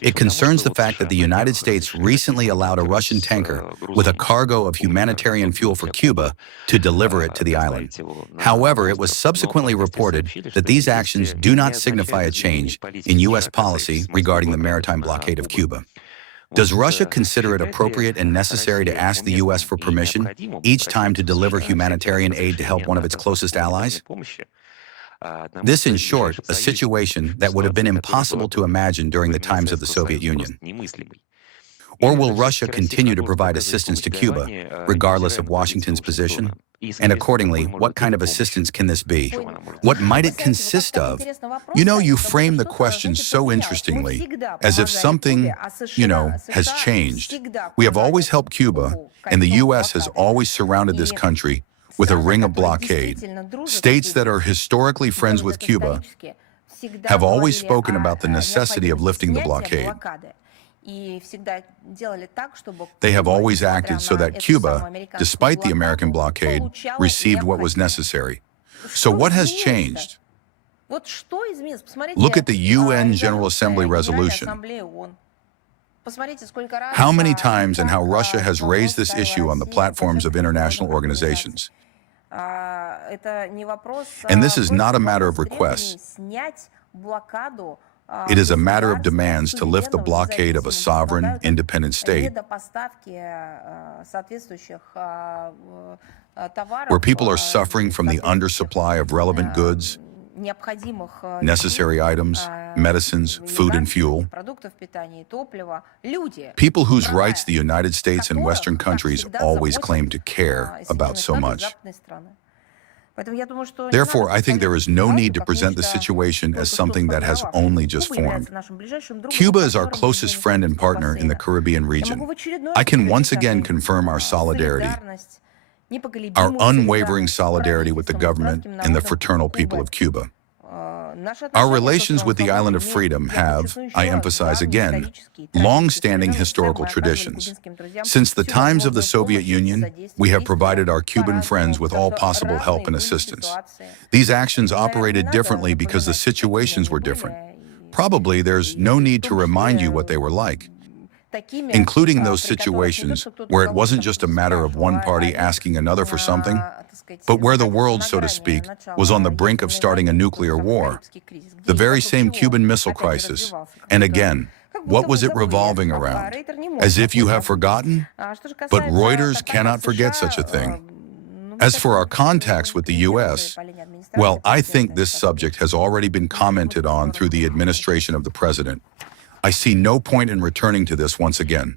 It concerns the fact that the United States recently allowed a Russian tanker with a cargo of humanitarian fuel for Cuba to deliver it to the island. However, it was subsequently reported that these actions do not signify a change in U.S. policy regarding the maritime blockade of Cuba. Does Russia consider it appropriate and necessary to ask the U.S. for permission each time to deliver humanitarian aid to help one of its closest allies? This, in short, a situation that would have been impossible to imagine during the times of the Soviet Union. Or will Russia continue to provide assistance to Cuba, regardless of Washington's position? And accordingly, what kind of assistance can this be? What might it consist of? You know, you frame the question so interestingly, as if something, has changed. We have always helped Cuba, and the U.S. has always surrounded this country with a ring of blockade. States that are historically friends with Cuba have always spoken about the necessity of lifting the blockade. They have always acted so that Cuba, despite the American blockade, received what was necessary. So what has changed? Look at the UN General Assembly resolution. How many times and how Russia has raised this issue on the platforms of international organizations. And this is not a matter of requests. It is a matter of demands to lift the blockade of a sovereign, independent state, where people are suffering from the undersupply of relevant goods, necessary items, medicines, food and fuel. People whose rights the United States and Western countries always claim to care about so much. Therefore, I think there is no need to present the situation as something that has only just formed. Cuba is our closest friend and partner in the Caribbean region. I can once again confirm our solidarity, our unwavering solidarity with the government and the fraternal people of Cuba. Our relations with the Island of Freedom have, I emphasize again, long-standing historical traditions. Since the times of the Soviet Union, we have provided our Cuban friends with all possible help and assistance. These actions operated differently because the situations were different. Probably there's no need to remind you what they were like, including those situations where it wasn't just a matter of one party asking another for something, but where the world, so to speak, was on the brink of starting a nuclear war. The very same Cuban Missile Crisis. And again, what was it revolving around? As if you have forgotten? But Reuters cannot forget such a thing. As for our contacts with the U.S., well, I think this subject has already been commented on through the administration of the president. I see no point in returning to this once again.